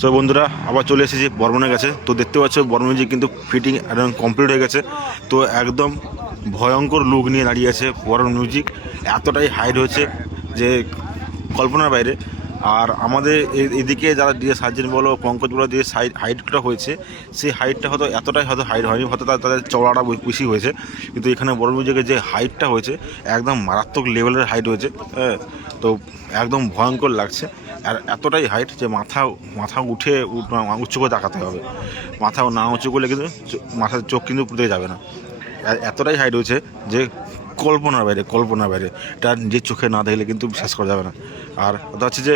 So বন্ধুরা আবার চলে এসেছি বর্মনের কাছে। তো দেখতে পাচ্ছ বর্মনজি কিন্তু ফিটিং একদম কমপ্লিট হয়ে গেছে। তো একদম ভয়ঙ্কর লুক নিয়ে দাঁড়িয়ে আছে বর্মন মিউজিক। এতটাই হাইট হয়েছে যে কল্পনার বাইরে। আর আমাদের এদিকে যারা দিয়ে সার্জেন বলো পঙ্কজ বলো দিয়ে হাইটটা হয়েছে, সেই হাইটটা হয়তো এতটাই হয়তো হাইট হয়নি, হয়তো তাদের চওড়াটা বেশি হয়েছে। কিন্তু এখানে বড় মিউজিকের যে হাইটটা হয়েছে একদম মারাত্মক লেভেলের হাইট হয়েছে। হ্যাঁ, তো একদম ভয়ঙ্কর লাগছে। আর এতটাই হাইট যে মাথা উঠে উঁচু করে তাকাতে হবে। মাথা না উঁচু করলে কিন্তু মাথার চোখ কিন্তু পুঁতে যাবে না। এতটাই হাইট হয়েছে যে কল্পনার বাইরে এটা নিজের চোখে না দেখলে কিন্তু বিশ্বাস করা যাবে না। আর কথা হচ্ছে যে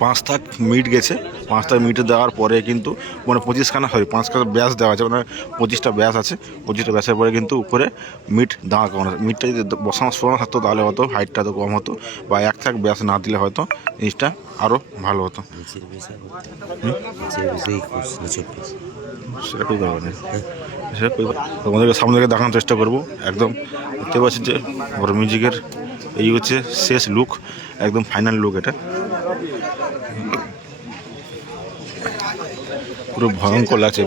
5 মিনিট গেছে। 5 মিনিট দেওয়ার পরে কিন্তু মানে 5খানা ব্যাস দেওয়া আছে, মানে 25টা ব্যাস আছে। 25টা ব্যাসের পরে কিন্তু উপরে মিট দাঁড়া করানো। মিটটা যদি বসানো শোনা থাকতো তাহলে হয়তো হাইটটা তো কম হতো, বা 1 ব্যাস না দিলে হয়তো জিনিসটা আরও ভালো হতো। সেটা কই পারবে না, সেটা কই তোমাদেরকে সামনে থেকে দেখানোর চেষ্টা করবো। একদম দেখতে পাচ্ছি যে বড় মিউজিকের এই হচ্ছে শেষ লুক, একদম ফাইনাল লুক। এটা পুরো ভয়ঙ্কর লাগছে।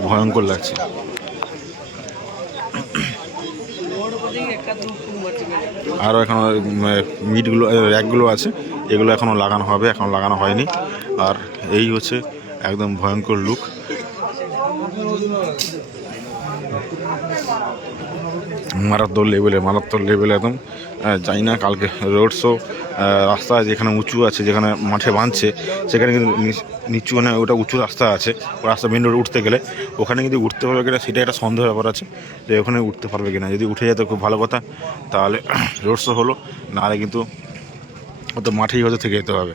আরও এখন মিটগুলো র্যাকগুলো আছে, এগুলো এখনও লাগানো হবে, এখনও লাগানো হয়নি। আর এই হচ্ছে একদম ভয়ঙ্কর লুক। মারাত্মক লেভেলে একদম। জানি না কালকে রোড শো রাস্তা যেখানে উঁচু আছে, যেখানে মাঠে বাঁধছে সেখানে কিন্তু নিচু, মানে ওটা উঁচু রাস্তা আছে। ও রাস্তা মেন রোড উঠতে গেলে ওখানে কিন্তু উঠতে পারবে কিনা সেটা একটা সন্দেহ ব্যাপার আছে, যে ওখানে উঠতে পারবে কিনা। যদি উঠে যেত খুব ভালো কথা, তাহলে রোড শো হলো। নাহলে কিন্তু হয়তো মাঠেই হয়তো থেকে যেতে হবে।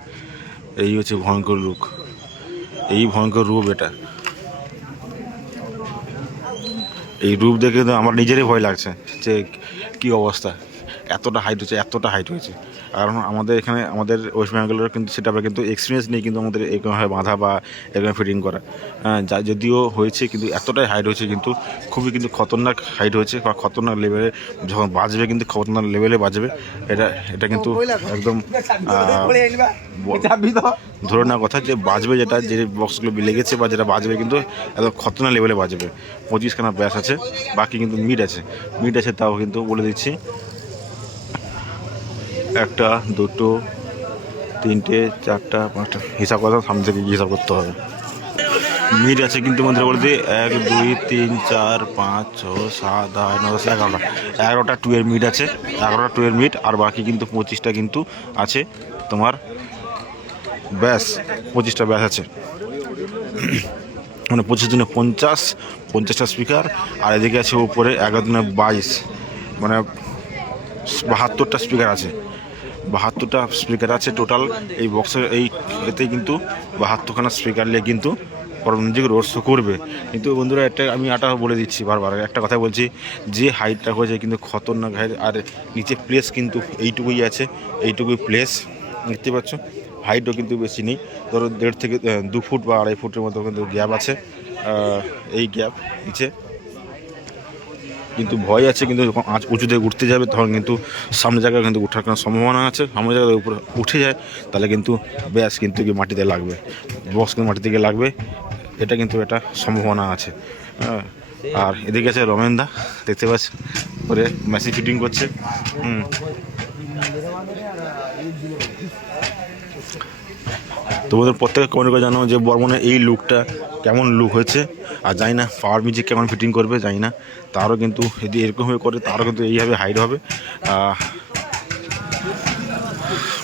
এই হচ্ছে ভয়ঙ্কর লুক, এই ভয়ঙ্কর রূপ এটা। এই রূপ দেখে তো আমার নিজেরই ভয় লাগছে যে কী অবস্থা। এতটা হাইট হয়েছে। কারণ আমাদের এখানে আমাদের ওয়েস্ট বেঙ্গলের কিন্তু সেটা আমরা কিন্তু এক্সপিরিয়েন্স নেই কিন্তু আমাদের এরকমভাবে বাঁধা বা এরকম ফিটিং করা। যা যদিও হয়েছে কিন্তু এতটাই হাইট হয়েছে কিন্তু খুবই কিন্তু খতরনাক হাইট হয়েছে, বা খতরনাক লেভেলে যখন বাজবে কিন্তু খতরনাক লেভেলে বাজবে। এটা কিন্তু একদম ধরে নেওয়ার কথা যে বাজবে, যেটা যে বক্সগুলো লেগেছে বা যেটা বাজবে কিন্তু একদম খতরনাক লেভেলে বাজবে। 25খানা ব্যাস আছে, বাকি কিন্তু মিট আছে। তাও কিন্তু বলে দিচ্ছি 1 2 3 4 5 হিসাব কথা সামনে থেকে হিসাব করতে হবে। মিট আছে কিন্তু মন্দিরে বলে দিই 1 2 3 4 5 6 7 8 9 10 11টা 2 মিট আছে। 11টা 2 মিট, আর বাকি কিন্তু 25টা কিন্তু আছে তোমার ব্যাস। 25টা ব্যাস আছে, মানে 25 জনে 50টা স্পিকার। আর এদিকে আছে উপরে 11 জনে 22, মানে 72টা স্পিকার আছে। 72টা স্পিকার আছে টোটাল এই বক্সের। এতে কিন্তু 72খানা স্পিকার নিয়ে কিন্তু মিউজিক রোড শো করবে। কিন্তু বন্ধুরা আমি বলে দিচ্ছি, বারবার একটা কথা বলছি, যে হাইটটা হয়েছে কিন্তু খতরনাক হাইট। আর নিচে প্লেস কিন্তু এইটুকুই আছে, এইটুকুই প্লেস দেখতে পাচ্ছ। হাইটও কিন্তু বেশি নেই, ধরো 1.5 থেকে 2 ফুট বা 2.5 ফুটের মতো কিন্তু গ্যাপ আছে। এই গ্যাপ নিচে কিন্তু ভয় আছে, কিন্তু যখন উঁচুতে উঠতে যাবে তখন কিন্তু সামনে জায়গায় কিন্তু ওঠার কোনো সম্ভাবনা আছে। সামনে জায়গায় উপরে উঠে যায় তাহলে কিন্তু ব্যাস কিন্তু কি মাটিতে লাগবে, বক্স কিন্তু মাটি থেকে লাগবে। এটা কিন্তু একটা সম্ভাবনা আছে। আর এদিকে আছে রমেনদা, দেখতে পাচ্ছ করে মেশিন ফিটিং করছে। তোমাদের প্রত্যেকে কমেন্ট করে জানো যে বর্মনের এই লুকটা কেমন লুক হয়েছে। আর জানি না পাওয়ার মিউজিক কেমন ফিটিং করবে, জানি না। তারও কিন্তু যদি এরকমভাবে করে তারও কিন্তু এইভাবে হাইট হবে।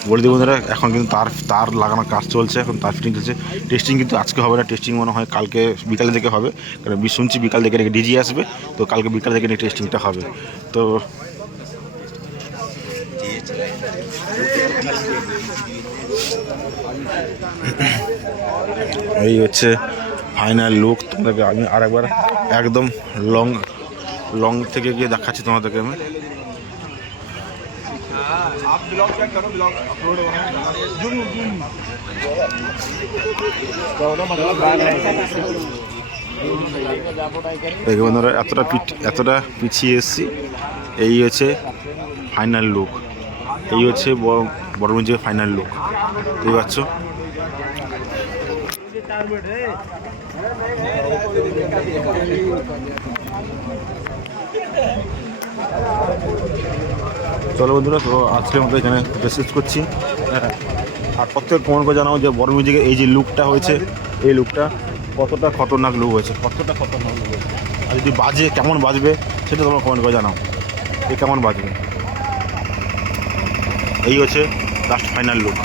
বলে দিই বন্ধুরা, এখন কিন্তু তার লাগানোর কাজ চলছে, এখন তার ফিটিং চলছে। টেস্টিং কিন্তু আজকে হবে না, টেস্টিং মনে হয় কালকে বিকালে থেকে হবে। কারণ শুনছি বিকাল থেকে নাকি ডিজি আসবে, তো কালকে বিকাল থেকে নাকি টেস্টিংটা হবে। তো এই হচ্ছে ফাইনাল লুক। তোমাদেরকে আমি আরেকবার একদম লং থেকে গিয়ে দেখাচ্ছি তোমাদেরকে আমি। দেখে বন্ধুরা এতটা পিছিয়ে এসেছি। এই হচ্ছে ফাইনাল লুক, এই হচ্ছে বড় মিউজিকের ফাইনাল লুক। বুঝতে পারছো চলো বন্ধুরা, তো আজকের মতো এখানে শেষ করছি। হ্যাঁ, আর প্রত্যেক কমেন্ট করে জানাও যে বড় মিউজিকের এই যে লুকটা হয়েছে, এই লুকটা কতটা খতরনাক লুক হয়েছে, কতটা খতরনাক লুক হয়েছে। আর যদি বাজে, কেমন বাজবে সেটা তোমরা কমেন্ট করে জানাও, কেমন বাজবে। এই হচ্ছে লাস্ট ফাইনাল লুক।